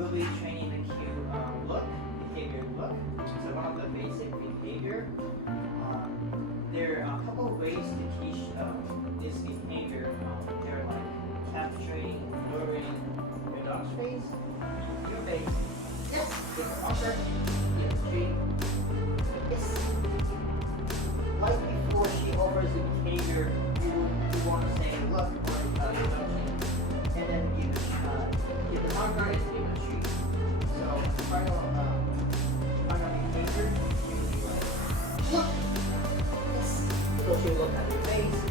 we'll be training the cue look, behavior look. So one of the basic behavior. There are a couple of ways to teach this behavior. They're like capturing, luring your dog's face, your face. Yes, give her upper, give her treat. Yes. Right before she offers the behavior, you want to say look or introduction, and then give the marker and give a treat. So final behavior, you be like look. Yes. So she'll look at your face.